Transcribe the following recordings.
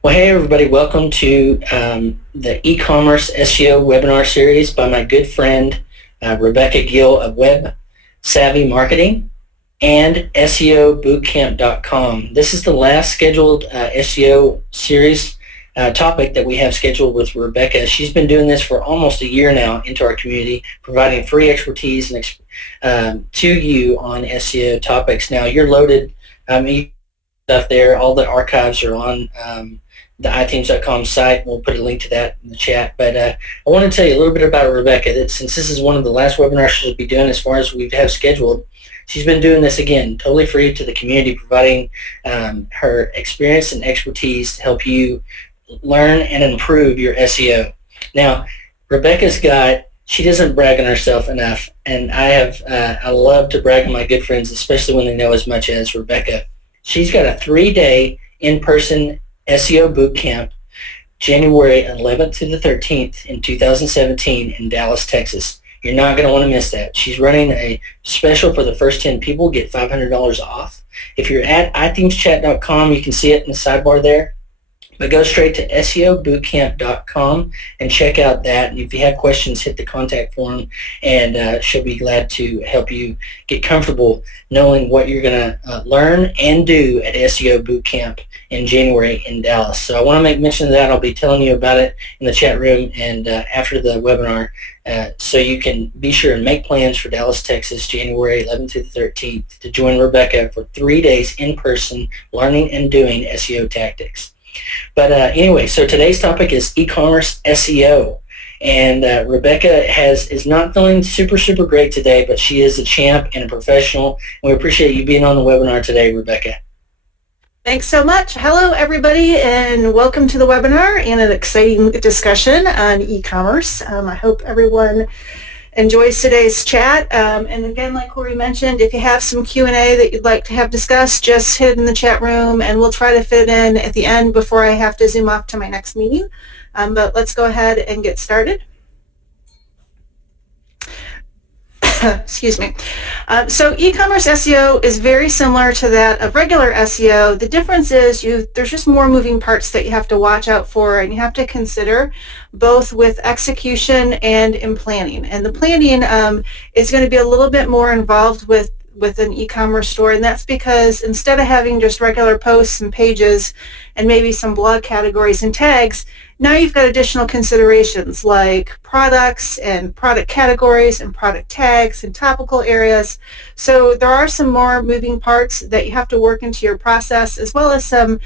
Well, hey everybody, welcome to the e-commerce SEO webinar series by my good friend Rebecca Gill of Web Savvy Marketing and SEObootcamp.com. This is the last scheduled SEO series topic that we have scheduled with Rebecca. She's been doing this for almost a year now into our community, providing free expertise and to you on SEO topics. Now, you're loaded stuff there. All the archives are on the iteams.com site. We'll put a link to that in the chat. But I want to tell you a little bit about Rebecca. Since this is one of the last webinars she'll be doing as far as we have scheduled, she's been doing this again, totally free to the community, providing her experience and expertise to help you learn and improve your SEO. Now, she doesn't brag on herself enough, and I love to brag on my good friends, especially when they know as much as Rebecca. She's got a 3-day in-person SEO bootcamp, January 11th to the 13th in 2017 in Dallas, Texas. You're not going to want to miss that. She's running a special for the first 10 people, get $500 off. If you're at iThemeschat.com, you can see it in the sidebar there. But go straight to SEObootcamp.com and check out that. And if you have questions, hit the contact form, and she'll be glad to help you get comfortable knowing what you're going to learn and do at SEO Bootcamp in January in Dallas. So I want to make mention of that. I'll be telling you about it in the chat room and after the webinar, so you can be sure and make plans for Dallas, Texas, January 11th to the 13th to join Rebecca for 3 days in person learning and doing SEO tactics. But anyway, so today's topic is e-commerce SEO, and Rebecca is not feeling super great today, but she is a champ and a professional, and we appreciate you being on the webinar today, Rebecca. Thanks so much. Hello, everybody, and welcome to the webinar and an exciting discussion on e-commerce. I hope everyone enjoys today's chat. And again, like Corey mentioned, if you have some Q&A that you'd like to have discussed, just hit it in the chat room, and we'll try to fit it in at the end before I have to zoom off to my next meeting. But let's go ahead and get started. Excuse me. So e-commerce SEO is very similar to that of regular SEO. The difference is there's just more moving parts that you have to watch out for, and you have to consider both with execution and in planning. And the planning is going to be a little bit more involved with an e-commerce store, and that's because instead of having just regular posts and pages and maybe some blog categories and tags, now you've got additional considerations like products and product categories and product tags and topical areas. So there are some more moving parts that you have to work into your process, as well as some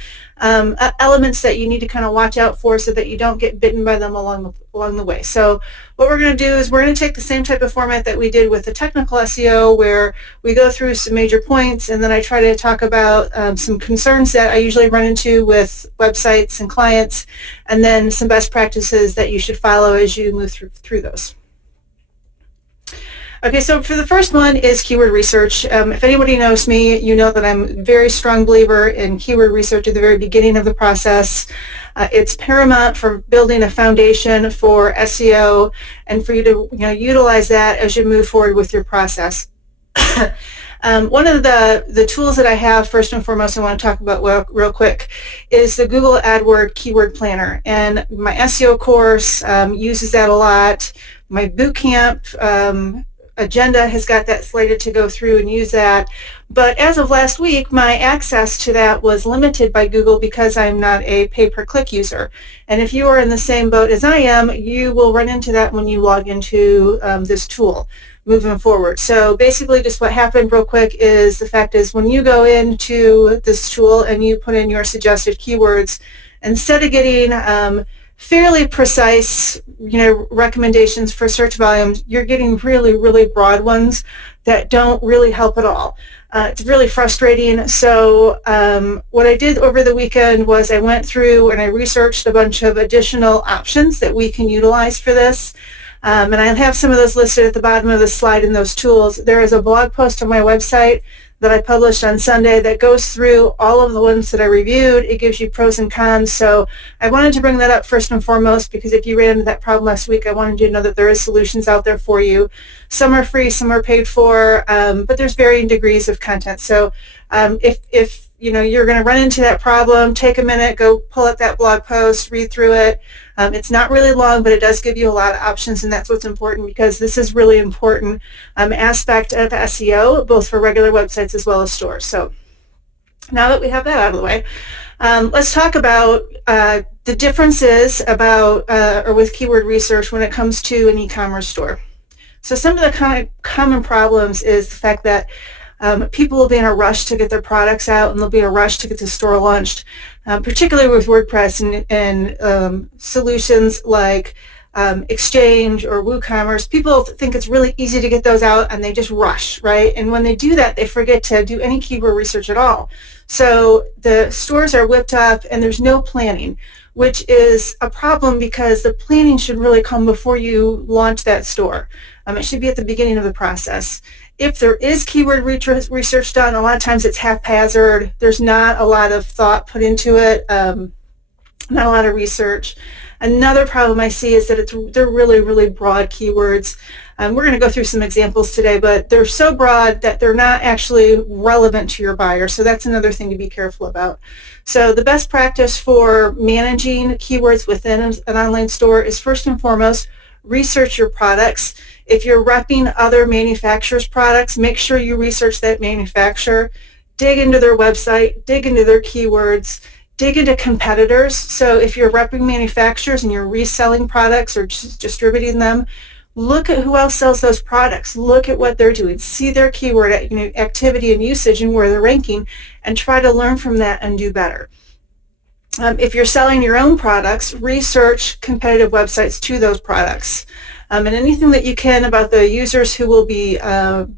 elements that you need to kind of watch out for so that you don't get bitten by them along the way. So what we're going to do is we're going to take the same type of format that we did with the technical SEO, where we go through some major points, and then I try to talk about some concerns that I usually run into with websites and clients, and then some best practices that you should follow as you move through those. Okay, so for the first one is keyword research. If anybody knows me, you know that I'm a very strong believer in keyword research at the very beginning of the process. It's paramount for building a foundation for SEO and for you to utilize that as you move forward with your process. One of the tools that I have, first and foremost, I want to talk about real quick, is the Google AdWords Keyword Planner. And my SEO course uses that a lot. My bootcamp agenda has got that slated to go through and use that. But as of last week, my access to that was limited by Google because I'm not a pay-per-click user. And if you are in the same boat as I am, you will run into that when you log into this tool moving forward. So basically just what happened real quick is the fact is when you go into this tool and you put in your suggested keywords, instead of getting fairly precise recommendations for search volumes, you're getting really broad ones that don't really help at all. It's really frustrating. So what I did over the weekend was I went through and I researched a bunch of additional options that we can utilize for this. And I have some of those listed at the bottom of the slide in those tools. There is a blog post on my website that I published on Sunday that goes through all of the ones that I reviewed. It gives you pros and cons. So I wanted to bring that up first and foremost because if you ran into that problem last week, I wanted you to know that there is solutions out there for you. Some are free, some are paid for, but there's varying degrees of content. So if you're going to run into that problem. Take a minute, go pull up that blog post, read through it. It's not really long, but it does give you a lot of options, and that's what's important, because this is really important aspect of SEO, both for regular websites as well as stores. So now that we have that out of the way, let's talk about the differences or with keyword research when it comes to an e-commerce store. So some of the common problems is the fact that people will be in a rush to get their products out, and they'll be in a rush to get the store launched, particularly with WordPress and solutions like Exchange or WooCommerce. People think it's really easy to get those out, and they just rush, right? And when they do that, they forget to do any keyword research at all. So the stores are whipped up, and there's no planning, which is a problem, because the planning should really come before you launch that store. It should be at the beginning of the process. If there is keyword research done, a lot of times it's haphazard. There's not a lot of thought put into it, not a lot of research. Another problem I see is that they're really, really broad keywords. We're going to go through some examples today, but they're so broad that they're not actually relevant to your buyer. So that's another thing to be careful about. So the best practice for managing keywords within an online store is, first and foremost, research your products. If you're repping other manufacturers' products, make sure you research that manufacturer. Dig into their website, dig into their keywords, dig into competitors. So if you're repping manufacturers and you're reselling products or just distributing them, look at who else sells those products. Look at what they're doing. See their keyword activity and usage and where they're ranking, and try to learn from that and do better. If you're selling your own products, research competitive websites to those products. And anything that you can about the users who will be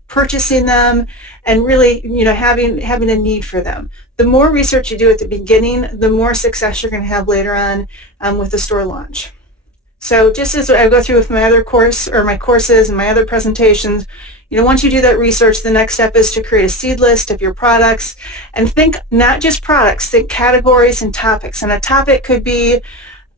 purchasing them, and really, having a need for them. The more research you do at the beginning, the more success you're going to have later on with the store launch. So just as I go through with my other course, or my courses and my other presentations, once you do that research, the next step is to create a seed list of your products, and think not just products, think categories and topics. And a topic could be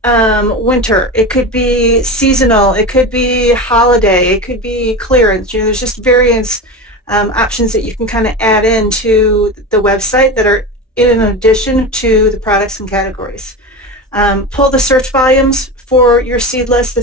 winter, it could be seasonal, it could be holiday, it could be clearance. There's just various options that you can kind of add into the website that are in addition to the products and categories. Pull the search volumes for your seed list, the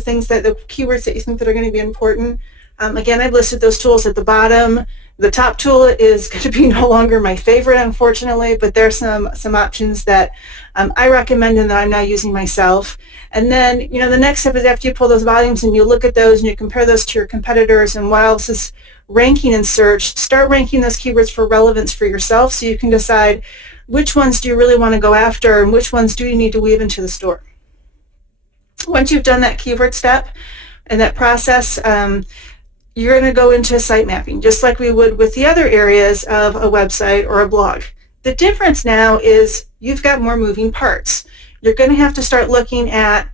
keywords that you think that are going to be important. Again, I've listed those tools at the bottom. The top tool is going to be no longer my favorite, unfortunately, but there's some options that I recommend and that I'm now using myself. And then, the next step is, after you pull those volumes and you look at those and you compare those to your competitors and what else is ranking in search, start ranking those keywords for relevance for yourself, so you can decide which ones do you really want to go after and which ones do you need to weave into the store. Once you've done that keyword step and that process, you're going to go into site mapping, just like we would with the other areas of a website or a blog. The difference now is you've got more moving parts. You're going to have to start looking at,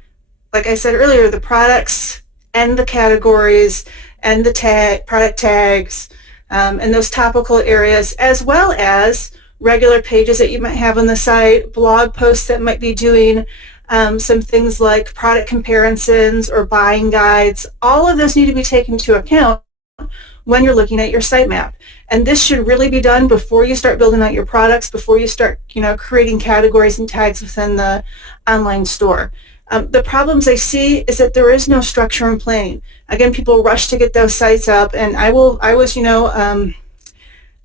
like I said earlier, the products and the categories and the product tags and those topical areas, as well as regular pages that you might have on the site, blog posts that might be doing some things like product comparisons or buying guides. All of those need to be taken into account when you're looking at your sitemap. And this should really be done before you start building out your products, before you start creating categories and tags within the online store. The problems I see is that there is no structure and planning. Again, people rush to get those sites up, and I was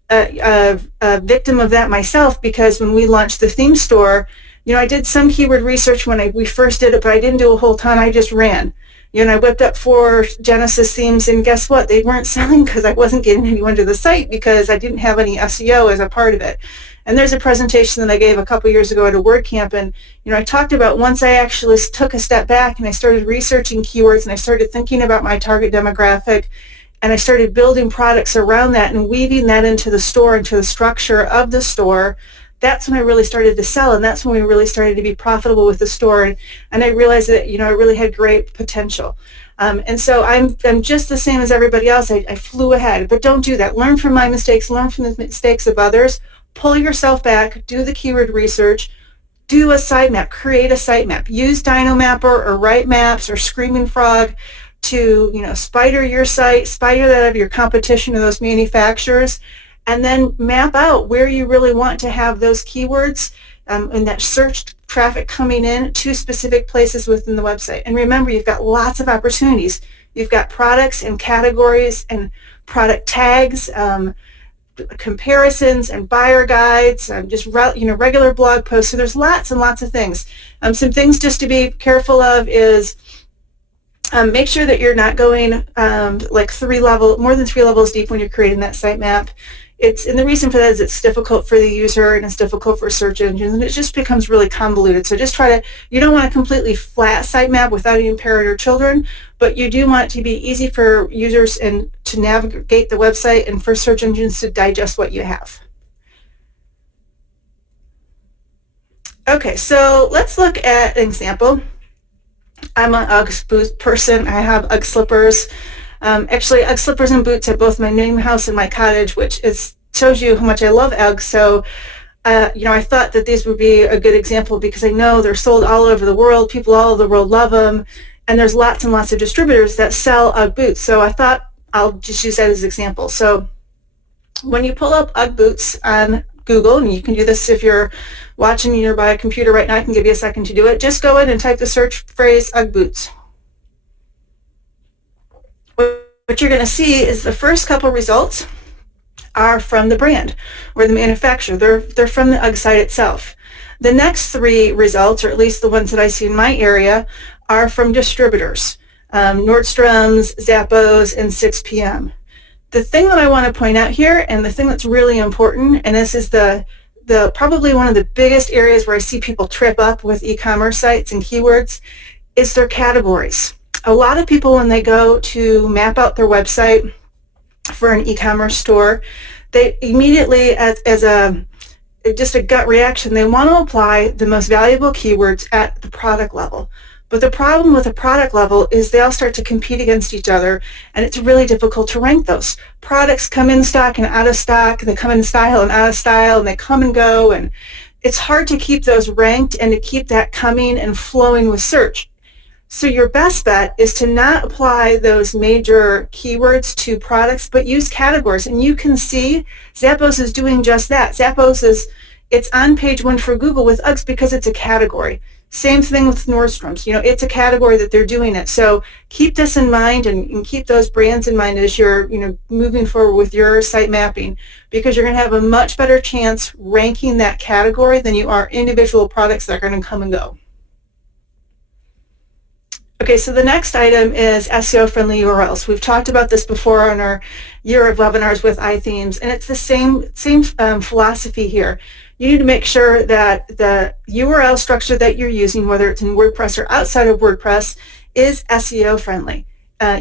a victim of that myself, because when we launched the theme store, I did some keyword research when we first did it, but I didn't do a whole ton. I just ran. I whipped up 4 Genesis themes, and guess what? They weren't selling because I wasn't getting anyone to the site, because I didn't have any SEO as a part of it. And there's a presentation that I gave a couple years ago at a WordCamp, and I talked about, once I actually took a step back and I started researching keywords and I started thinking about my target demographic, and I started building products around that and weaving that into the store, into the structure of the store, that's when I really started to sell, and that's when we really started to be profitable with the store, and I realized that I really had great potential. And so I'm just the same as everybody else. I flew ahead, but don't do that. Learn from my mistakes, learn from the mistakes of others, pull yourself back, do the keyword research, do a sitemap, create a sitemap, use Dynamapper or Write Maps or Screaming Frog to spider your site, spider that of your competition or those manufacturers, and then map out where you really want to have those keywords and that search traffic coming in to specific places within the website. And remember, you've got lots of opportunities. You've got products and categories and product tags, comparisons and buyer guides, just regular blog posts. So there's lots and lots of things. Some things just to be careful of is make sure that you're not going more than 3 levels deep when you're creating that sitemap. And the reason for that is it's difficult for the user and it's difficult for search engines, and it just becomes really convoluted. So just you don't want a completely flat sitemap without any parent or children, but you do want it to be easy for users and to navigate the website and for search engines to digest what you have. Okay, so let's look at an example. I'm an Ugg boot person. I have Ugg slippers. Actually, Ugg slippers and boots at both my main house and my cottage, which shows you how much I love Ugg. So, I thought that these would be a good example because I know they're sold all over the world. People all over the world love them, and there's lots and lots of distributors that sell Ugg boots. So I thought I'll just use that as an example. So when you pull up Ugg boots on Google, and you can do this if you're watching by a computer right now, I can give you a second to do it. Just go in and type the search phrase Ugg boots. What you're going to see is the first couple results are from the brand or the manufacturer. They're from the Ugg site itself. The next 3 results, or at least the ones that I see in my area, are from distributors, Nordstrom's, Zappos, and 6PM. The thing that I want to point out here, and the thing that's really important, and this is the probably one of the biggest areas where I see people trip up with e-commerce sites and keywords, is their categories. A lot of people, when they go to map out their website for an e-commerce store, they immediately, as just a gut reaction, they want to apply the most valuable keywords at the product level. But the problem with the product level is they all start to compete against each other, and it's really difficult to rank those. Products come in stock and out of stock, they come in style and out of style, and they come and go, and it's hard to keep those ranked and to keep that coming and flowing with search. So your best bet is to not apply those major keywords to products, but use categories. And you can see Zappos is doing just that. Zappos it's on page 1 for Google with Uggs because it's a category. Same thing with Nordstrom's. It's a category that they're doing it. So keep this in mind and keep those brands in mind as you're moving forward with your site mapping, because you're going to have a much better chance ranking that category than you are individual products that are going to come and go. Okay, so the next item is SEO-friendly URLs. We've talked about this before on our year of webinars with iThemes, and it's the same philosophy here. You need to make sure that the URL structure that you're using, whether it's in WordPress or outside of WordPress, is SEO-friendly.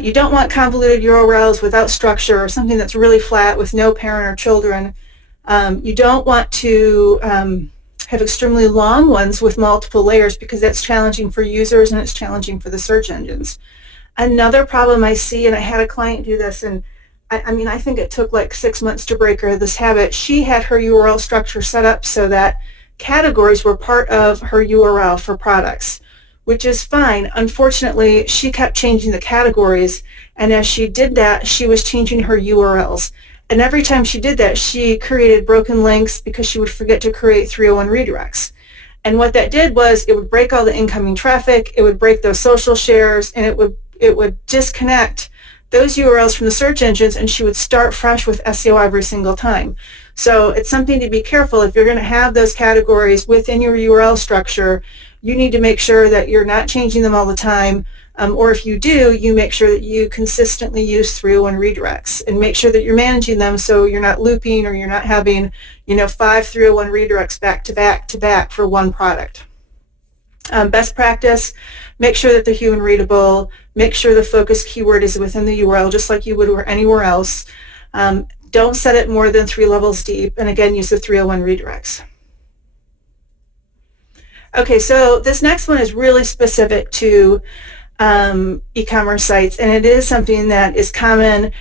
You don't want convoluted URLs without structure or something that's really flat with no parent or children. You don't want to have extremely long ones with multiple layers because that's challenging for users and it's challenging for the search engines. Another problem I see, and I had a client do this, and I think it took like 6 months to break her of this habit. She had her URL structure set up so that categories were part of her URL for products, which is fine. Unfortunately, she kept changing the categories, and as she did that, she was changing her URLs. And every time she did that, she created broken links because she would forget to create 301 redirects. And what that did was it would break all the incoming traffic, it would break those social shares, and it would disconnect those URLs from the search engines, and she would start fresh with SEO every single time. So it's something to be careful. If you're going to have those categories within your URL structure, you need to make sure that you're not changing them all the time. Or if you do, you make sure that you consistently use 301 redirects and make sure that you're managing them so you're not looping or you're not having 5 301 redirects back to back to back for one product. Best practice, make sure that they're human readable, make sure the focus keyword is within the URL just like you would anywhere else. Don't set it more than 3 levels deep, and again, use the 301 redirects. Okay, so this next one is really specific to e-commerce sites, and it is something that is common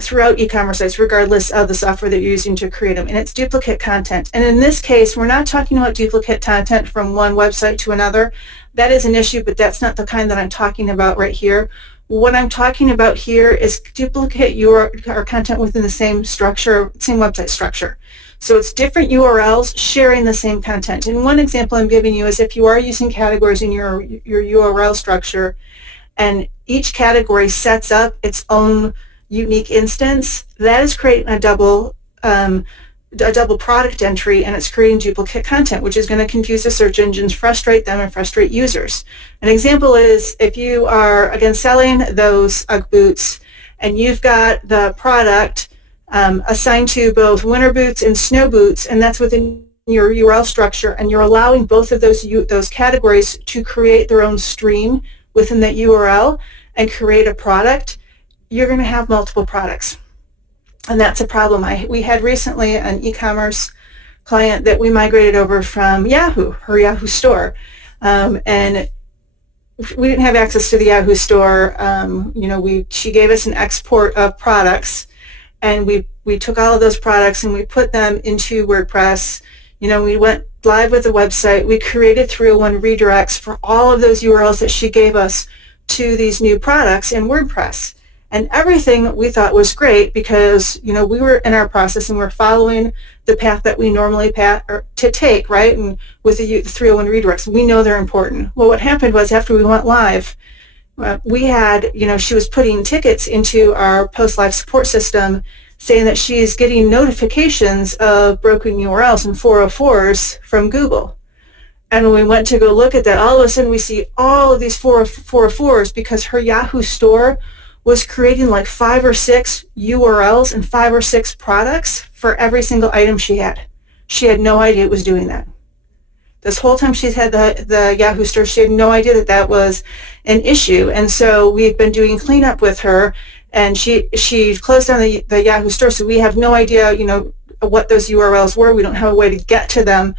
throughout e-commerce sites regardless of the software that you're using to create them, and it's duplicate content. And in this case, we're not talking about duplicate content from one website to another. That is an issue, but that's not the kind that I'm talking about right here. What I'm talking about here is duplicate your content within the same structure, same website structure. So it's different URLs sharing the same content. And one example I'm giving you is if you are using categories in your URL structure, and each category sets up its own unique instance, that is creating a double product entry, and it's creating duplicate content, which is going to confuse the search engines, frustrate them, and frustrate users. An example is if you are, again, selling those UGG boots, and you've got the product assigned to both winter boots and snow boots, and that's within your URL structure, and you're allowing both of those categories to create their own stream within that URL and create a product, you're going to have multiple products. And that's a problem. We had recently an e-commerce client that we migrated over from Yahoo, her Yahoo store. And we didn't have access to the Yahoo store. She gave us an export of products, and we took all of those products and we put them into WordPress. We went live with the website. We created 301 redirects for all of those URLs that she gave us to these new products in WordPress. And everything we thought was great because, we were in our process and we're following the path that we normally take, right? And with the 301 redirects, we know they're important. Well, what happened was after we went live, we had, she was putting tickets into our post-live support system saying that she's getting notifications of broken URLs and 404s from Google. And when we went to go look at that, all of a sudden we see all of these 404s because her Yahoo store was creating like 5 or 6 URLs and 5 or 6 products for every single item she had. She had no idea it was doing that. This whole time she's had the Yahoo store, she had no idea that was an issue. And so we've been doing cleanup with her, and she closed down the Yahoo store, so we have no idea, what those URLs were. We don't have a way to get to them.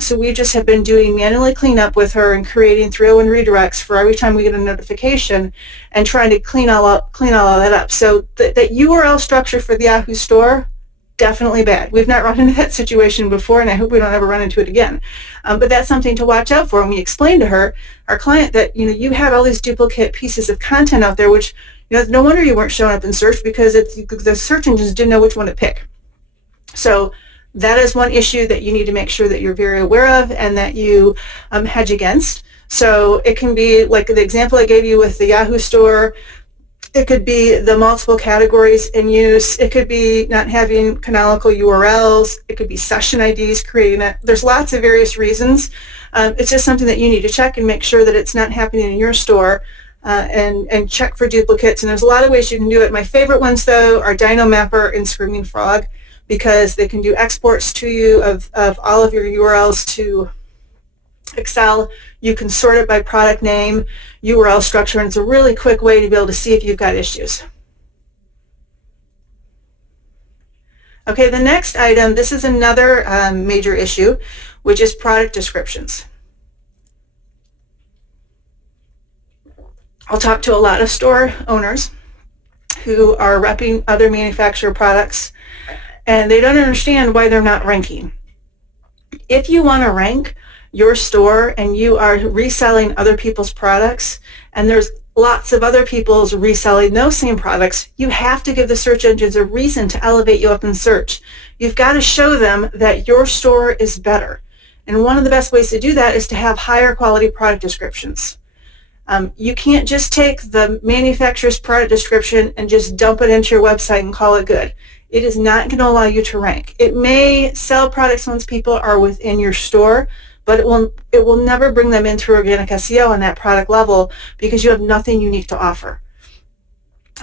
So we just have been doing manually cleanup with her and creating 301 redirects for every time we get a notification and trying to clean all of that up. So that URL structure for the Yahoo store, definitely bad. We've not run into that situation before, and I hope we don't ever run into it again. But that's something to watch out for. And we explained to her, our client, that you had all these duplicate pieces of content out there, which no wonder you weren't showing up in search because the search engines didn't know which one to pick. So that is one issue that you need to make sure that you're very aware of and that you hedge against. So it can be like the example I gave you with the Yahoo store. It could be the multiple categories in use. It could be not having canonical URLs. It could be session IDs, creating it. There's lots of various reasons. It's just something that you need to check and make sure that it's not happening in your store, and check for duplicates. And there's a lot of ways you can do it. My favorite ones, though, are Dino Mapper and Screaming Frog, because they can do exports to you of all of your URLs to Excel. You can sort it by product name, URL structure, and it's a really quick way to be able to see if you've got issues. Okay, the next item, this is another major issue, which is product descriptions. I'll talk to a lot of store owners who are repping other manufacturer products, and they don't understand why they're not ranking. If you want to rank your store and you are reselling other people's products, and there's lots of other people's reselling those same products, you have to give the search engines a reason to elevate you up in search. You've got to show them that your store is better. And one of the best ways to do that is to have higher quality product descriptions. You can't just take the manufacturer's product description and just dump it into your website and call it good. It is not going to allow you to rank. It may sell products once people are within your store, but it will never bring them in through organic SEO on that product level because you have nothing unique to offer.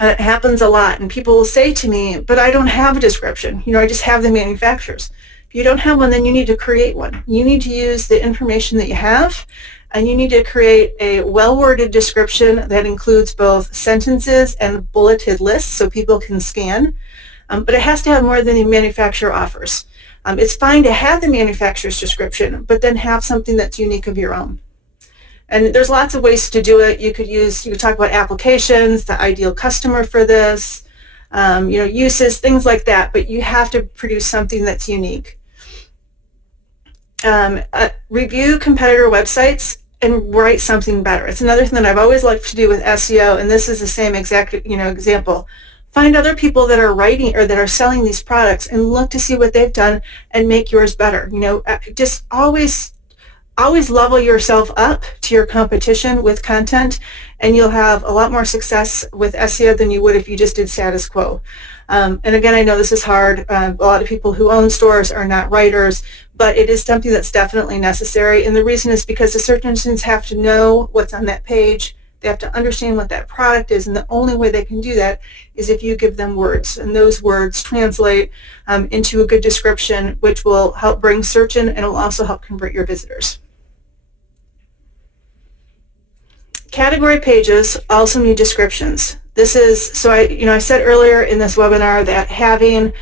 And it happens a lot, and people will say to me, but I don't have a description. I just have the manufacturers. If you don't have one, then you need to create one. You need to use the information that you have, and you need to create a well-worded description that includes both sentences and bulleted lists so people can scan. But it has to have more than the manufacturer offers. It's fine to have the manufacturer's description, but then have something that's unique of your own. And there's lots of ways to do it. You could talk about applications, the ideal customer for this, uses, things like that, but you have to produce something that's unique. Review competitor websites and write something better. It's another thing that I've always liked to do with SEO, and this is the same exact example. Find other people that are writing or that are selling these products and look to see what they've done and make yours better. Just always level yourself up to your competition with content, and you'll have a lot more success with SEO than you would if you just did status quo. And again, I know this is hard. A lot of people who own stores are not writers, but it is something that's definitely necessary. And the reason is because the search engines have to know what's on that page. They have to understand what that product is, and the only way they can do that is if you give them words. And those words translate into a good description, which will help bring search in, and it will also help convert your visitors. Category pages also need descriptions. This is, so I said earlier in this webinar that having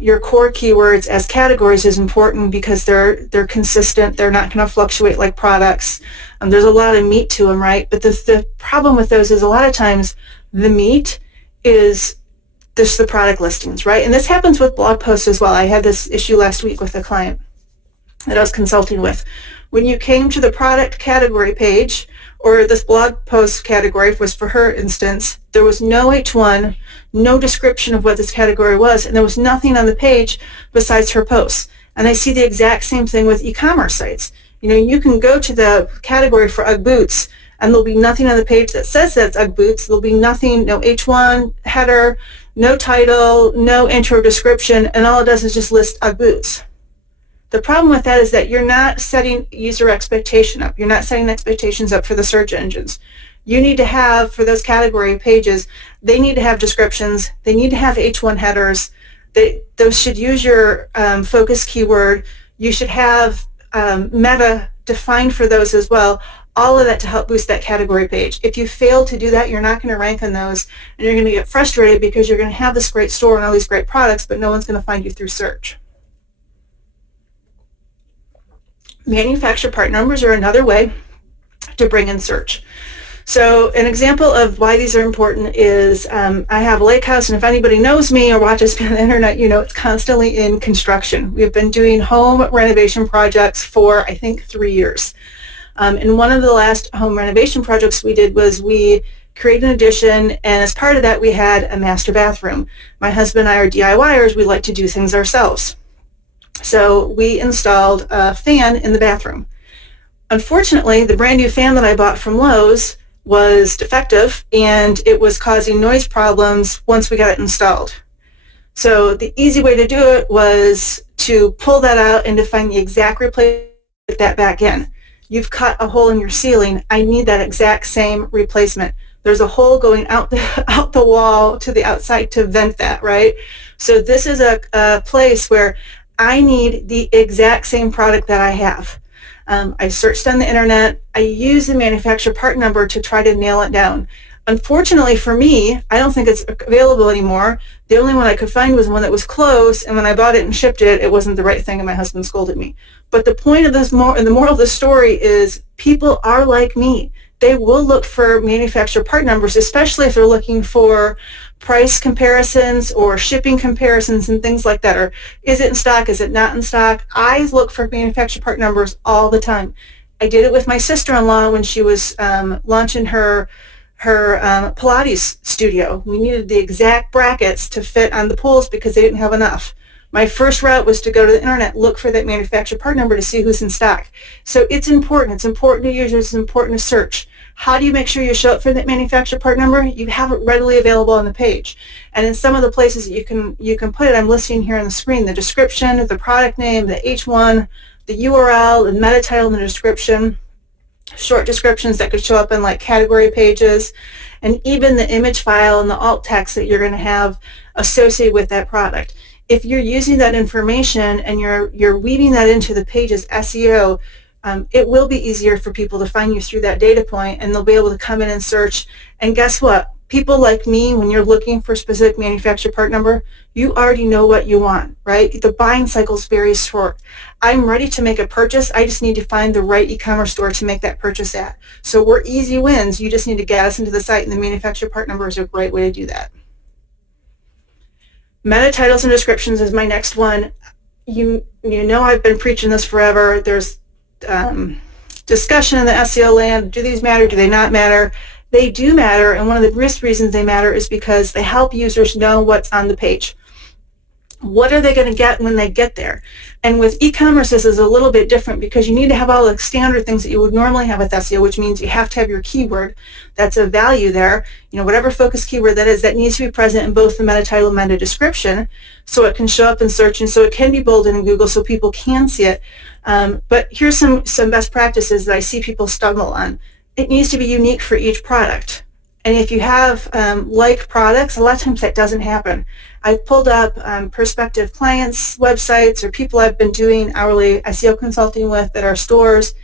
your core keywords as categories is important because they're consistent. They're not going to fluctuate like products. There's a lot of meat to them, right? But the problem with those is a lot of times the meat is just the product listings, right? And this happens with blog posts as well. I had this issue last week with a client that I was consulting with. When you came to the product category page, or this blog post category was for her instance, there was no H1, no description of what this category was, and there was nothing on the page besides her posts. And I see the exact same thing with e-commerce sites. You can go to the category for UGG boots, and there'll be nothing on the page that says that it's UGG boots. There'll be nothing, no H1 header, no title, no intro description, and all it does is just list UGG boots. The problem with that is that you're not setting user expectation up. You're not setting expectations up for the search engines. You need to have, for those category pages, they need to have descriptions. They need to have H1 headers. Those should use your focus keyword. You should have meta defined for those as well. All of that to help boost that category page. If you fail to do that, you're not going to rank on those, and you're going to get frustrated because you're going to have this great store and all these great products, but no one's going to find you through search. Manufacturer part numbers are another way to bring in search. So an example of why these are important is I have a lake house, and if anybody knows me or watches me on the internet, it's constantly in construction. We've been doing home renovation projects for, I think, 3 years. And one of the last home renovation projects we did was we created an addition, and as part of that we had a master bathroom. My husband and I are DIYers. We like to do things ourselves. So we installed a fan in the bathroom. Unfortunately, the brand new fan that I bought from Lowe's was defective, and it was causing noise problems once we got it installed. So the easy way to do it was to pull that out and to find the exact replacement, put that back in. You've cut a hole in your ceiling. I need that exact same replacement. There's a hole going out the wall to the outside to vent that, right? So this is a place where I need the exact same product that I have. I searched on the internet. I used the manufacturer part number to try to nail it down. Unfortunately for me, I don't think it's available anymore. The only one I could find was one that was close, and when I bought it and shipped it, it wasn't the right thing, and my husband scolded me. But the point of this, and the moral of the story is, people are like me. They will look for manufacturer part numbers, especially if they're looking for price comparisons or shipping comparisons and things like that, or is it in stock, is it not in stock. I look for manufacturer part numbers all the time. I did it with my sister-in-law when she was launching her Pilates studio. We needed the exact brackets to fit on the poles because they didn't have enough. My first route was to go to the internet, look for that manufacturer part number to see who's in stock. So it's important. It's important to users. It's important to search. How do you make sure you show up for that manufacturer part number? You have it readily available on the page. And in some of the places that you can put it, I'm listing here on the screen, the description, the product name, the H1, the URL, the meta title, and the description, short descriptions that could show up in like category pages, and even the image file and the alt text that you're going to have associated with that product. If you're using that information and you're weaving that into the page's SEO, it will be easier for people to find you through that data point, and they'll be able to come in and search. And guess what? People like me, when you're looking for a specific manufacturer part number, you already know what you want, right? The buying cycle is very short. I'm ready to make a purchase. I just need to find the right e-commerce store to make that purchase at. So we're easy wins. You just need to get us into the site, and the manufacturer part number is a great way to do that. Meta titles and descriptions is my next one. You know I've been preaching this forever. There's discussion in the SEO land. Do these matter? Do they not matter? They do matter, and one of the biggest reasons they matter is because they help users know what's on the page. What are they going to get when they get there? And with e-commerce, this is a little bit different because you need to have all the standard things that you would normally have with SEO, which means you have to have your keyword. That's a value there. You know, whatever focus keyword that is, that needs to be present in both the meta title and meta description, so it can show up in search and so it can be bolded in Google so people can see it. But here's some best practices that I see people stumble on. It needs to be unique for each product. And if you have like products, a lot of times that doesn't happen. I've pulled up prospective clients' websites or people I've been doing hourly SEO consulting with at our stores,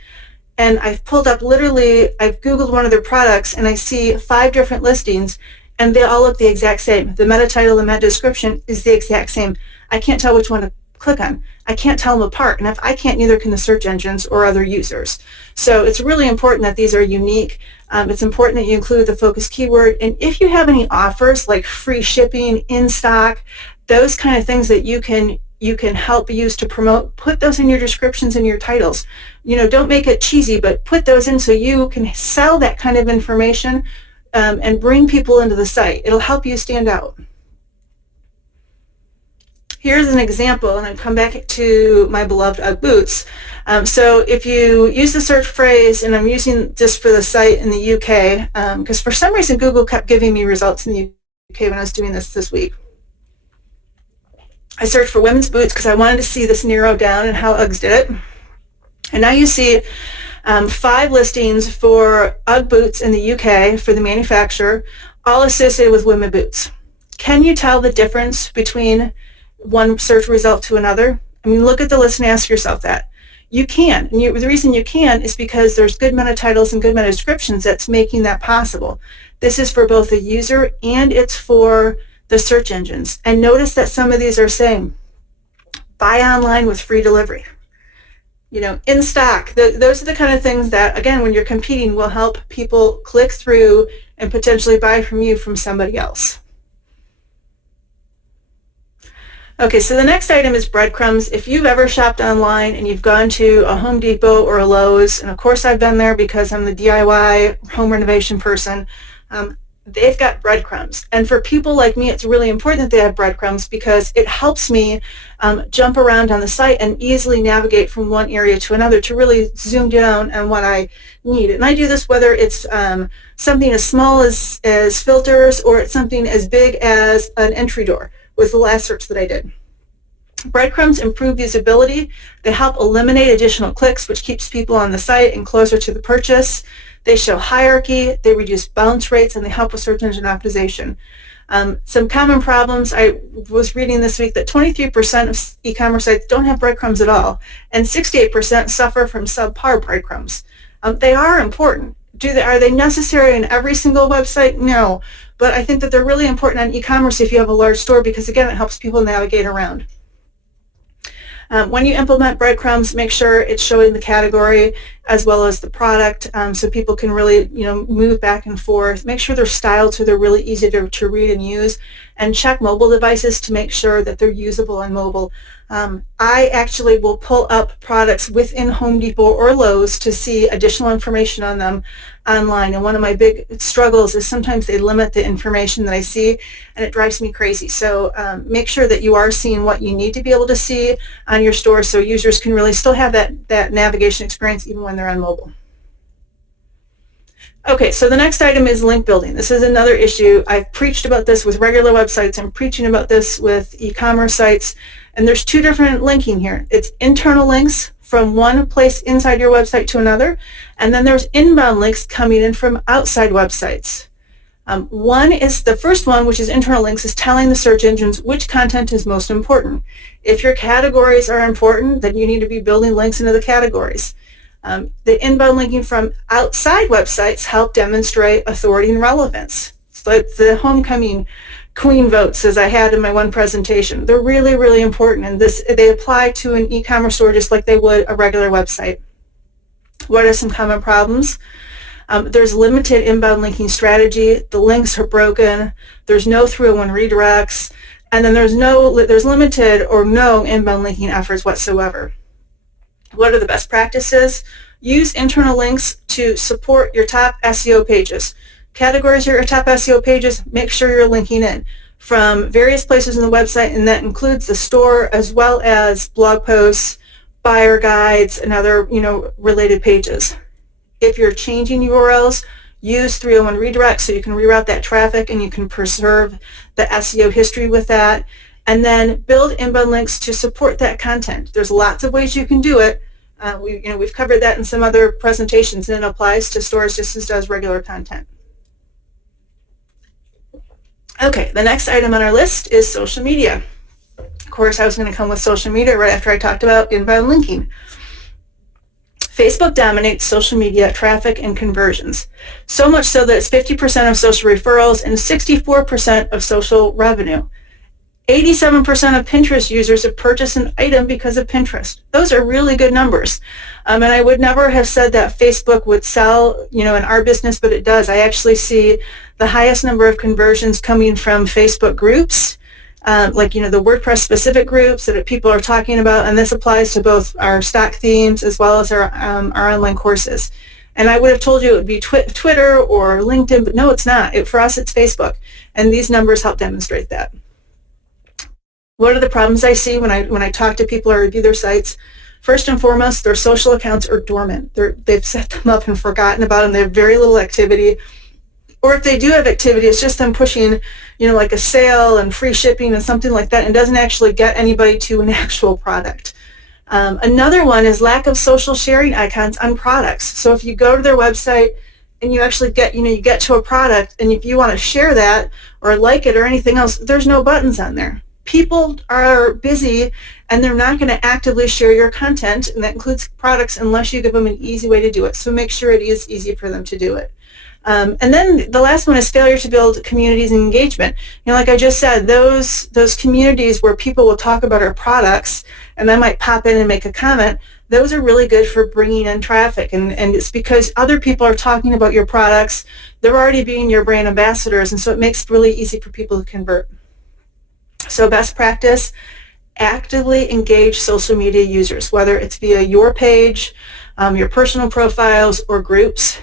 and I've pulled up literally, I've Googled one of their products and I see 5 different listings and they all look the exact same. The meta title and meta description is the exact same. I can't tell which one to click on. I can't tell them apart, and if I can't, neither can the search engines or other users. So it's really important that these are unique. It's important that you include the focus keyword, and if you have any offers like free shipping, in stock, those kind of things that you can help use to promote, put those in your descriptions and your titles. You know, don't make it cheesy, but put those in so you can sell that kind of information and bring people into the site. It'll help you stand out. Here's an example, and I come back to my beloved UGG boots. So if you use the search phrase, and I'm using this for the site in the UK, because for some reason Google kept giving me results in the UK when I was doing this week. I searched for women's boots because I wanted to see this narrow down and how Uggs did it. And now you see 5 listings for UGG boots in the UK for the manufacturer, all associated with women boots. Can you tell the difference between one search result to another? I mean, look at the list and ask yourself that. You can. And the reason you can is because there's good meta titles and good meta descriptions that's making that possible. This is for both the user and it's for the search engines. And notice that some of these are saying, buy online with free delivery. You know, in stock. Those are the kind of things that, again, when you're competing, will help people click through and potentially buy from you from somebody else. Okay, so the next item is breadcrumbs. If you've ever shopped online and you've gone to a Home Depot or a Lowe's, and of course I've been there because I'm the DIY home renovation person, they've got breadcrumbs. And for people like me, it's really important that they have breadcrumbs because it helps me jump around on the site and easily navigate from one area to another to really zoom down on what I need. And I do this whether it's something as small as filters or it's something as big as an entry door. Was the last search that I did. Breadcrumbs improve usability. They help eliminate additional clicks, which keeps people on the site and closer to the purchase. They show hierarchy, they reduce bounce rates, and they help with search engine optimization. Some common problems, I was reading this week that 23% of e-commerce sites don't have breadcrumbs at all, and 68% suffer from subpar breadcrumbs. They are important. Are they necessary in every single website? No. But I think that they're really important on e-commerce if you have a large store because, again, it helps people navigate around. When you implement breadcrumbs, make sure it's showing the category as well as the product so people can really, move back and forth. Make sure they're styled so they're really easy to read and use. And check mobile devices to make sure that they're usable on mobile. I actually will pull up products within Home Depot or Lowe's to see additional information on them online. And one of my big struggles is sometimes they limit the information that I see, and it drives me crazy. So make sure that you are seeing what you need to be able to see on your store so users can really still have that navigation experience even when they're on mobile. Okay, so the next item is link building. This is another issue. I've preached about this with regular websites. I'm preaching about this with e-commerce sites. And there's 2 different linking here. It's internal links from one place inside your website to another, and then there's inbound links coming in from outside websites. The first one, which is internal links, is telling the search engines which content is most important. If your categories are important, then you need to be building links into the categories. The inbound linking from outside websites help demonstrate authority and relevance. It's like the homecoming queen votes, as I had in my one presentation. They're really, really important, and they apply to an e-commerce store just like they would a regular website. What are some common problems? There's limited inbound linking strategy. The links are broken. There's no 301 redirects, and then there's limited or no inbound linking efforts whatsoever. What are the best practices? Use internal links to support your top SEO pages. Categories your top SEO pages, make sure you're linking in from various places in the website, and that includes the store as well as blog posts, buyer guides, and other related pages. If you're changing URLs, use 301 redirect so you can reroute that traffic and you can preserve the SEO history with that. And then build inbound links to support that content. There's lots of ways you can do it. We've covered that in some other presentations, and it applies to stores just as does regular content. Okay, the next item on our list is social media. Of course, I was going to come with social media right after I talked about inbound linking. Facebook dominates social media traffic and conversions, so much so that it's 50% of social referrals and 64% of social revenue. 87% of Pinterest users have purchased an item because of Pinterest. Those are really good numbers. And I would never have said that Facebook would sell, in our business, but it does. I actually see the highest number of conversions coming from Facebook groups, the WordPress specific groups that people are talking about, and this applies to both our stock themes as well as our online courses. And I would have told you it would be Twitter or LinkedIn, but no, it's not. For us, it's Facebook, and these numbers help demonstrate that. What are the problems I see when I talk to people or review their sites? First and foremost, their social accounts are dormant. They've set them up and forgotten about them. They have very little activity. Or if they do have activity, it's just them pushing, like a sale and free shipping and something like that, and doesn't actually get anybody to an actual product. Another one is lack of social sharing icons on products. So if you go to their website and you actually get, you get to a product, and if you want to share that or like it or anything else, there's no buttons on there. People are busy and they're not going to actively share your content, and that includes products, unless you give them an easy way to do it. So make sure it is easy for them to do it. And then the last one is failure to build communities and engagement. Like I just said, those communities where people will talk about our products and I might pop in and make a comment, those are really good for bringing in traffic. And it's because other people are talking about your products. They're already being your brand ambassadors, and so it makes it really easy for people to convert. So best practice, actively engage social media users, whether it's via your page, your personal profiles, or groups.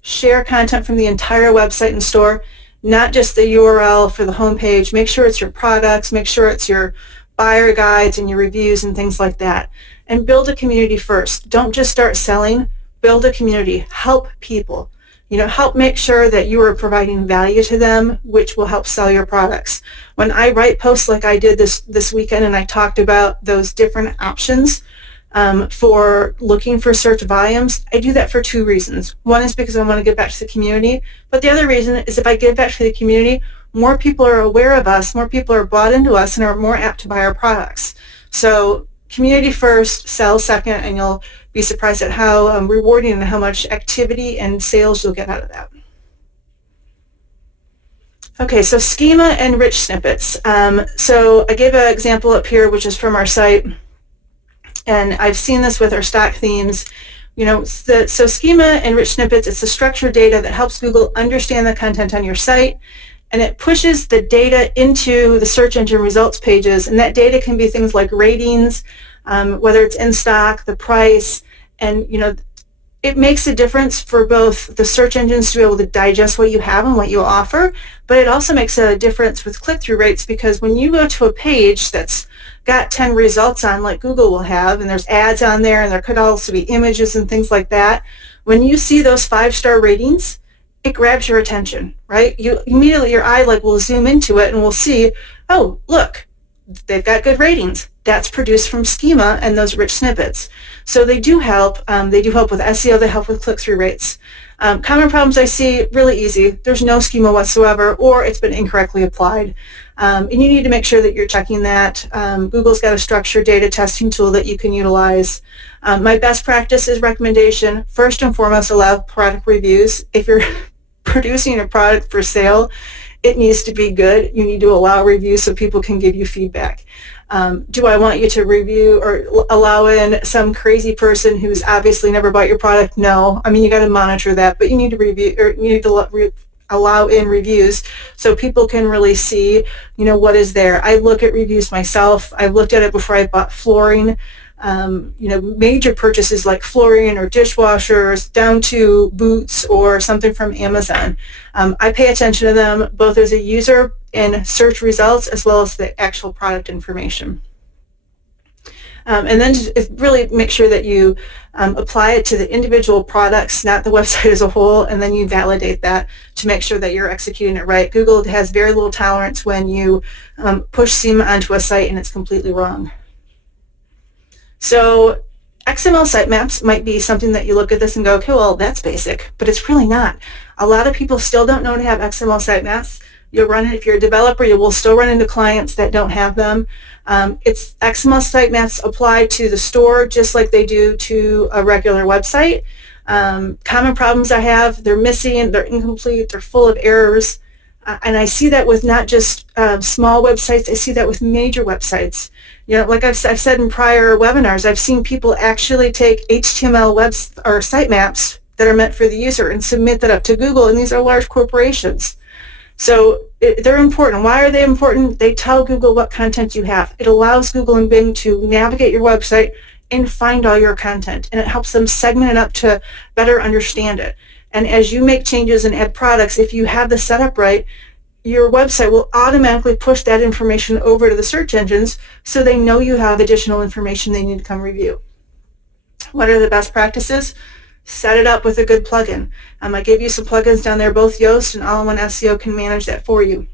Share content from the entire website and store, not just the URL for the homepage. Make sure it's your products, make sure it's your buyer guides and your reviews and things like that. And build a community first. Don't just start selling, build a community. Help people. Help make sure that you are providing value to them, which will help sell your products. When I write posts like I did this weekend, and I talked about those different options for looking for search volumes, I do that for two reasons. One is because I want to give back to the community, but the other reason is if I give back to the community, more people are aware of us, more people are bought into us, and are more apt to buy our products. So community first, sell second, and you'll be surprised at how rewarding and how much activity and sales you'll get out of that. Okay, so schema and rich snippets. So I gave an example up here, which is from our site, and I've seen this with our stock themes. So schema and rich snippets, it's the structured data that helps Google understand the content on your site, and it pushes the data into the search engine results pages, and that data can be things like ratings, whether it's in stock, the price, and it makes a difference for both the search engines to be able to digest what you have and what you offer, but it also makes a difference with click-through rates, because when you go to a page that's got 10 results on, like Google will have, and there's ads on there, and there could also be images and things like that, when you see those 5-star ratings, it grabs your attention, right? You immediately, your eye will zoom into it and will see, oh, look, they've got good ratings. That's produced from schema and those rich snippets. So they do help. They do help with SEO. They help with click-through rates. Common problems I see, really easy. There's no schema whatsoever, or it's been incorrectly applied. And you need to make sure that you're checking that. Google's got a structured data testing tool that you can utilize. My best practice is recommendation. First and foremost, allow product reviews. If you're producing a product for sale, it needs to be good. You need to allow reviews so people can give you feedback. Do I want you to review or allow in some crazy person who's obviously never bought your product? No. I mean, you got to monitor that, but you need to review, or you need to allow in reviews so people can really see, what is there. I look at reviews myself. I've looked at it before I bought flooring. major purchases like flooring or dishwashers down to boots or something from Amazon. I pay attention to them both as a user in search results as well as the actual product information. And then just really make sure that you apply it to the individual products, not the website as a whole, and then you validate that to make sure that you're executing it right. Google has very little tolerance when you push Schema onto a site and it's completely wrong. So XML sitemaps might be something that you look at this and go, okay, well, that's basic, but it's really not. A lot of people still don't know to have XML sitemaps. You'll run it, if you're a developer, you will still run into clients that don't have them. It's XML sitemaps apply to the store just like they do to a regular website. Common problems I have, they're missing, they're incomplete, they're full of errors. And I see that with not just small websites, I see that with major websites. Like I've said in prior webinars, I've seen people actually take HTML or sitemaps that are meant for the user and submit that up to Google, and these are large corporations. So they're important. Why are they important? They tell Google what content you have. It allows Google and Bing to navigate your website and find all your content, and it helps them segment it up to better understand it. And as you make changes and add products, if you have the setup right, your website will automatically push that information over to the search engines so they know you have additional information they need to come review. What are the best practices? Set it up with a good plugin. I gave you some plugins down there, both Yoast and All-in-One SEO can manage that for you.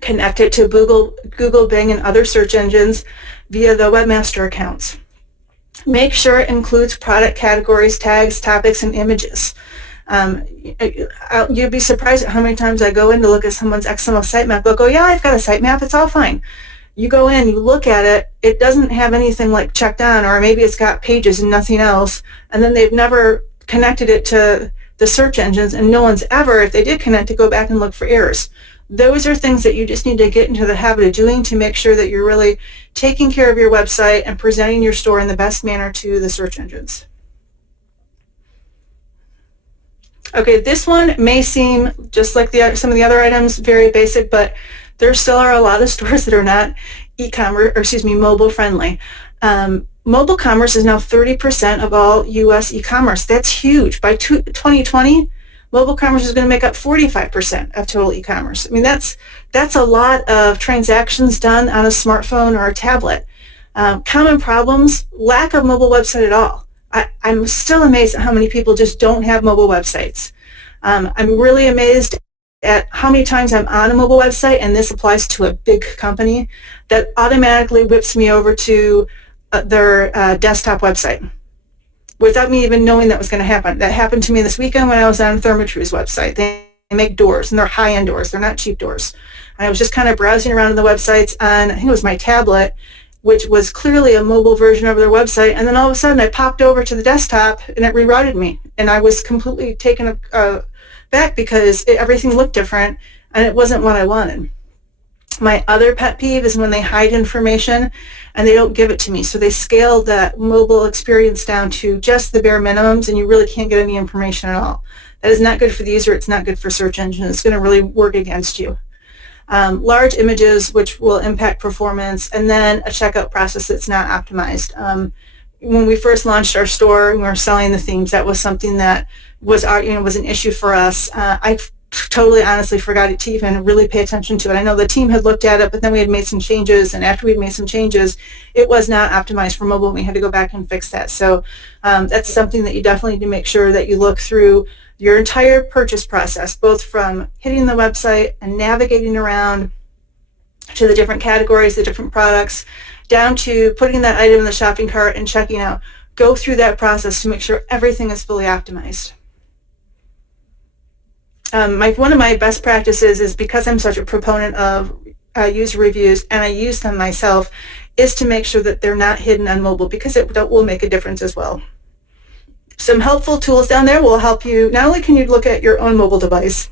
Connect it to Google, Bing, and other search engines via the webmaster accounts. Make sure it includes product categories, tags, topics, and images. You'd be surprised at how many times I go in to look at someone's XML sitemap. They'll go, yeah, I've got a sitemap, it's all fine. You go in, you look at it, it doesn't have anything like checked on, or maybe it's got pages and nothing else, and then they've never connected it to the search engines, and no one's ever, if they did connect it, go back and look for errors. Those are things that you just need to get into the habit of doing to make sure that you're really taking care of your website and presenting your store in the best manner to the search engines. Okay, this one may seem, just like some of the other items, very basic, but there still are a lot of stores that are not mobile friendly. Mobile commerce is now 30% of all U.S. e-commerce. That's huge. By 2020, mobile commerce is going to make up 45% of total e-commerce. I mean, that's a lot of transactions done on a smartphone or a tablet. Common problems, lack of mobile website at all. I'm still amazed at how many people just don't have mobile websites. I'm really amazed at how many times I'm on a mobile website, and this applies to a big company, that automatically whips me over to their desktop website without me even knowing that was going to happen. That happened to me this weekend when I was on Thermatrue's website. They make doors, and they're high-end doors. They're not cheap doors. And I was just kind of browsing around in the websites on, I think it was my tablet, which was clearly a mobile version of their website, and then all of a sudden I popped over to the desktop and it rerouted me, and I was completely taken back because everything looked different and it wasn't what I wanted. My other pet peeve is when they hide information and they don't give it to me. So they scale that mobile experience down to just the bare minimums, and you really can't get any information at all. That is not good for the user. It's not good for search engine. It's going to really work against you. Large images, which will impact performance, and then a checkout process that's not optimized. When we first launched our store and we were selling the themes, that was something that was an issue for us. I totally honestly forgot to even really pay attention to it. I know the team had looked at it, but then we had made some changes, and after we'd made some changes, it was not optimized for mobile, and we had to go back and fix that. So that's something that you definitely need to make sure that you look through your entire purchase process, both from hitting the website and navigating around to the different categories, the different products, down to putting that item in the shopping cart and checking out. Go through that process to make sure everything is fully optimized. One of my best practices is, because I'm such a proponent of user reviews and I use them myself, is to make sure that they're not hidden on mobile, because it will make a difference as well. Some helpful tools down there will help you. Not only can you look at your own mobile device,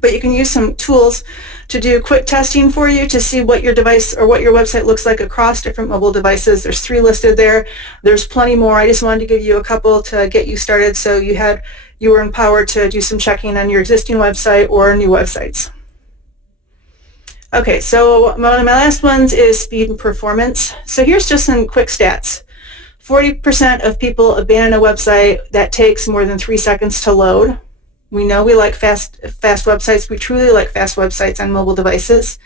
but you can use some tools to do quick testing for you to see what your device or what your website looks like across different mobile devices. There's 3 listed there. There's plenty more. I just wanted to give you a couple to get you started so you were empowered to do some checking on your existing website or new websites. Okay, so one of my last ones is speed and performance. So here's just some quick stats. 40% of people abandon a website that takes more than 3 seconds to load. We know we like fast websites. We truly like fast websites on mobile devices.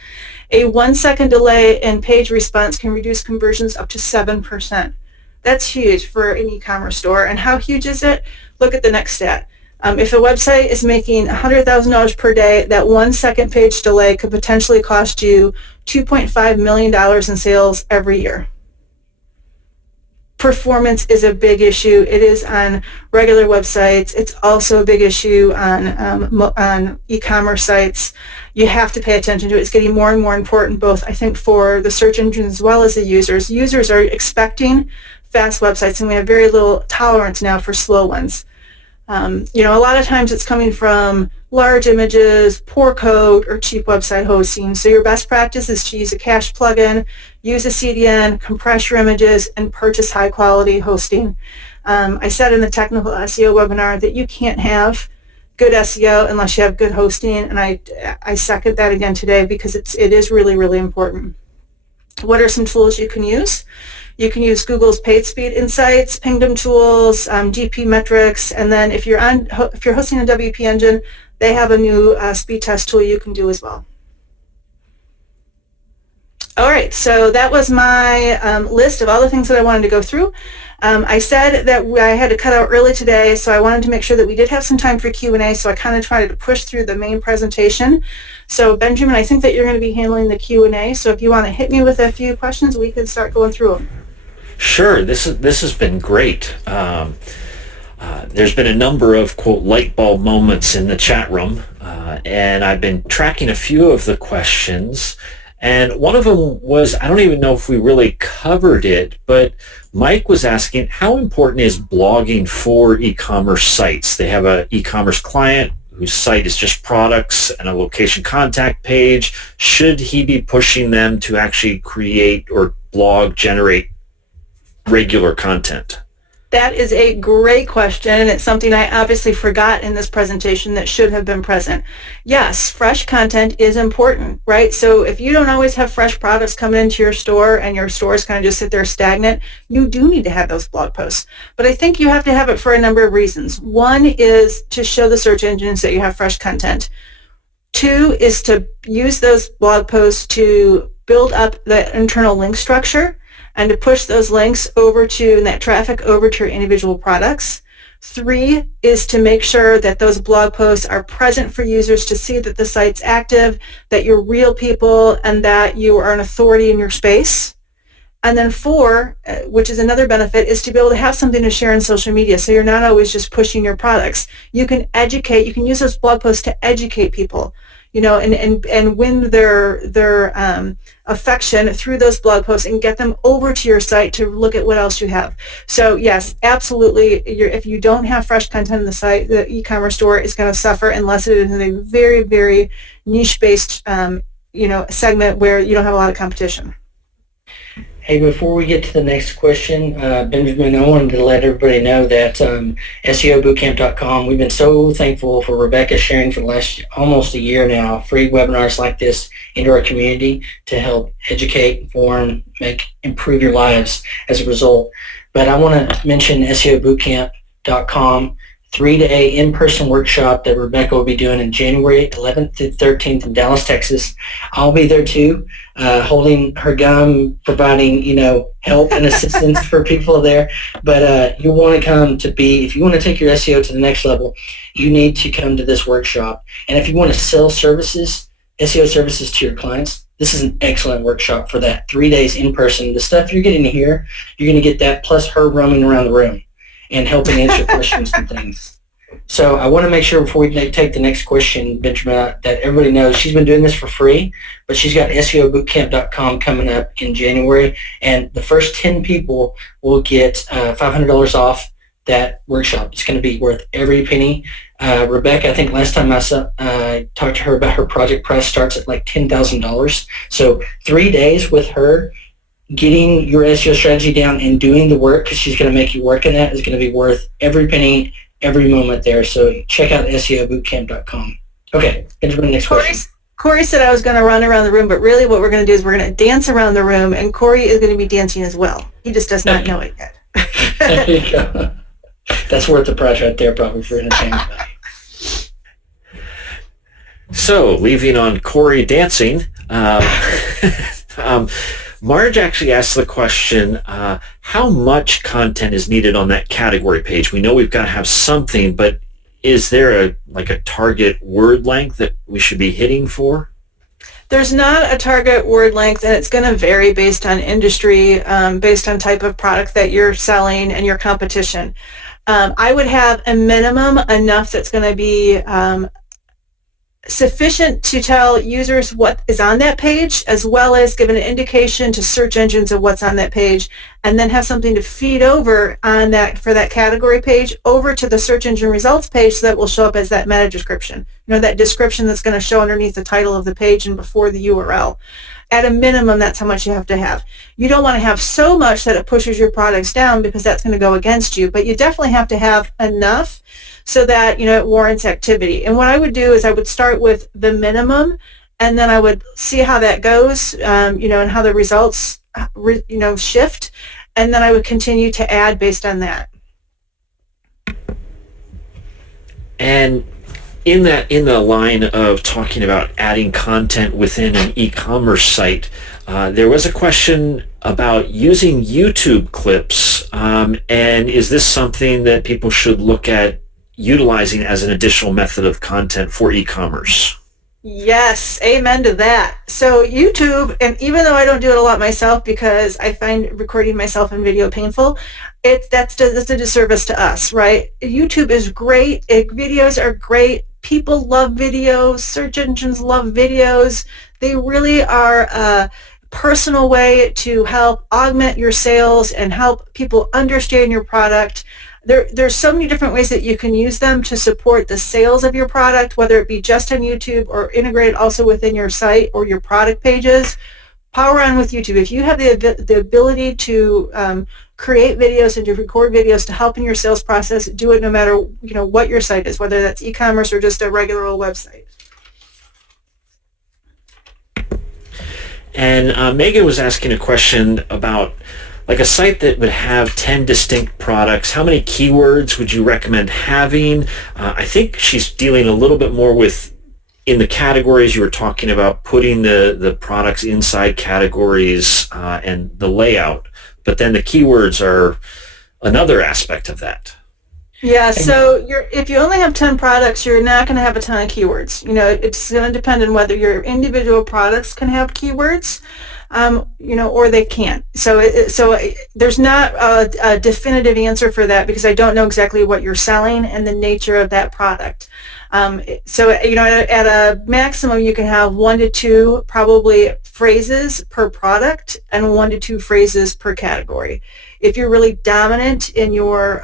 A 1-second delay in page response can reduce conversions up to 7%. That's huge for an e-commerce store. And how huge is it? Look at the next stat. If a website is making $100,000 per day, that 1-second page delay could potentially cost you $2.5 million in sales every year. Performance is a big issue. It is on regular websites. It's also a big issue on e-commerce sites. You have to pay attention to it. It's getting more and more important, both I think for the search engines as well as the users. Users are expecting fast websites, and we have very little tolerance now for slow ones. A lot of times it's coming from large images, poor code, or cheap website hosting. So your best practice is to use a cache plugin, use a CDN, compress your images, and purchase high-quality hosting. I said in the technical SEO webinar that you can't have good SEO unless you have good hosting, and I second that again today because it is really, really important. What are some tools you can use? You can use Google's PageSpeed Insights, Pingdom Tools, GP Metrics, and then if you're hosting a WP Engine, they have a new speed test tool you can do as well. All right, so that was my list of all the things that I wanted to go through. I said that I had to cut out early today, so I wanted to make sure that we did have some time for Q&A, so I kind of tried to push through the main presentation. So Benjamin, I think that you're going to be handling the Q&A, so if you want to hit me with a few questions, we can start going through them. Sure. This has been great. There's been a number of, quote, light bulb moments in the chat room, and I've been tracking a few of the questions. And one of them was, I don't even know if we really covered it, but Mike was asking, how important is blogging for e-commerce sites? They have an e-commerce client whose site is just products and a location contact page. Should he be pushing them to actually create or blog, generate regular content? That is a great question, and it's something I obviously forgot in this presentation that should have been present. Yes, fresh content is important, right? So if you don't always have fresh products coming into your store and your stores kind of just sit there stagnant, you do need to have those blog posts. But I think you have to have it for a number of reasons. One is to show the search engines that you have fresh content. Two is to use those blog posts to build up the internal link structure and to push those links over to, and that traffic over to your individual products. 3 is to make sure that those blog posts are present for users to see that the site's active, that you're real people, and that you are an authority in your space. And then 4, which is another benefit, is to be able to have something to share on social media, so you're not always just pushing your products. You can educate, you can use those blog posts to educate people, and win their affection through those blog posts and get them over to your site to look at what else you have. So yes, absolutely, if you don't have fresh content on the site, the e-commerce store is going to suffer unless it is in a very, very niche-based segment where you don't have a lot of competition. Hey, before we get to the next question, Benjamin, I wanted to let everybody know that SEObootcamp.com, we've been so thankful for Rebecca sharing for the last almost a year now free webinars like this into our community to help educate, inform, improve your lives as a result. But I want to mention SEObootcamp.com, 3-day in-person workshop that Rebecca will be doing in January 11th to 13th in Dallas, Texas. I'll be there too, holding her gum, providing, help and assistance for people there. But you want to come if you want to take your SEO to the next level, you need to come to this workshop. And if you want to sell services, SEO services to your clients, this is an excellent workshop for that. 3 days in person. The stuff you're getting here, you're going to get that plus her roaming around the room and helping answer questions and things. So I want to make sure before we take the next question, Benjamin, that everybody knows she's been doing this for free, but she's got SEObootcamp.com coming up in January, and the first 10 people will get $500 off that workshop. It's going to be worth every penny. Rebecca, I think last time I talked to her about her project price starts at like $10,000. So 3 days with her, getting your SEO strategy down and doing the work, because she's going to make you work in that, is going to be worth every every moment there. So check out SEObootcamp.com. Okay, Benjamin, next question. Corey said I was going to run around the room, but really what we're going to do is we're going to dance around the room, and Corey is going to be dancing as well. He just does not know it yet. There you go. That's worth the price right there, probably, for entertainment value. So, leaving on Corey dancing, Marge actually asked the question, how much content is needed on that category page? We know we've got to have something, but is there a target word length that we should be hitting for? There's not a target word length, and it's going to vary based on industry, based on type of product that you're selling and your competition. I would have a minimum enough that's going to be sufficient to tell users what is on that page, as well as give an indication to search engines of what's on that page, and then have something to feed over on that for that category page over to the search engine results page, so that will show up as that meta description. That description that's going to show underneath the title of the page and before the URL. At a minimum, that's how much you have to have. You don't want to have so much that it pushes your products down, because that's going to go against you, but you definitely have to have enough so that it warrants activity. And what I would do is I would start with the minimum, and then I would see how that goes, and how the results shift, and then I would continue to add based on that. And in the line of talking about adding content within an e-commerce site, there was a question about using YouTube clips, and is this something that people should look at utilizing as an additional method of content for e-commerce? Yes, amen to that. So YouTube, and even though I don't do it a lot myself because I find recording myself in video painful, that's a disservice to us, right? YouTube is great. Videos are great. People love videos. Search engines love videos. They really are a personal way to help augment your sales and help people understand your product. There's so many different ways that you can use them to support the sales of your product, whether it be just on YouTube or integrated also within your site or your product pages. Power on with YouTube. If you have the ability to create videos and to record videos to help in your sales process, do it no matter what your site is, whether that's e-commerce or just a regular old website. And Megan was asking a question about a site that would have 10 distinct products. How many keywords would you recommend having? I think she's dealing a little bit more with, in the categories you were talking about, putting the products inside categories and the layout. But then the keywords are another aspect of that. Yeah, so if you only have 10 products, you're not going to have a ton of keywords. It's going to depend on whether your individual products can have keywords, or they can't. So there's not a definitive answer for that, because I don't know exactly what you're selling and the nature of that product. So at a maximum, you can have 1 to 2 probably phrases per product and 1 to 2 phrases per category. If you're really dominant in your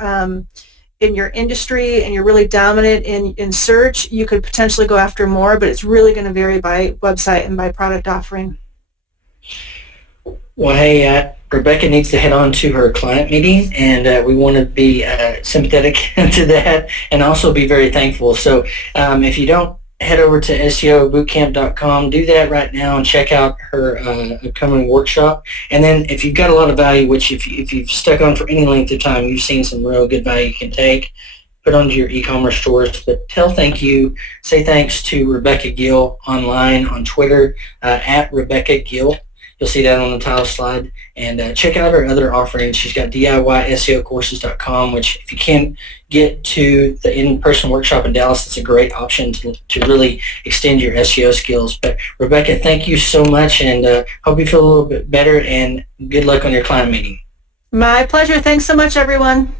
industry and you're really dominant in search, you could potentially go after more, but it's really going to vary by website and by product offering. Well, hey, Rebecca needs to head on to her client meeting, and we want to be sympathetic to that and also be very thankful. So if you don't head over to SEObootcamp.com, do that right now and check out her upcoming workshop. And then if you've got a lot of value, which if you've stuck on for any length of time, you've seen some real good value you can take, put onto your e-commerce stores. But say thanks to Rebecca Gill online on Twitter, at Rebecca Gill. You'll see that on the title slide. And check out her other offerings. She's got DIYSEOcourses.com, which if you can't get to the in-person workshop in Dallas, it's a great option to really extend your SEO skills. But Rebecca, thank you so much, and hope you feel a little bit better, and good luck on your client meeting. My pleasure. Thanks so much, everyone.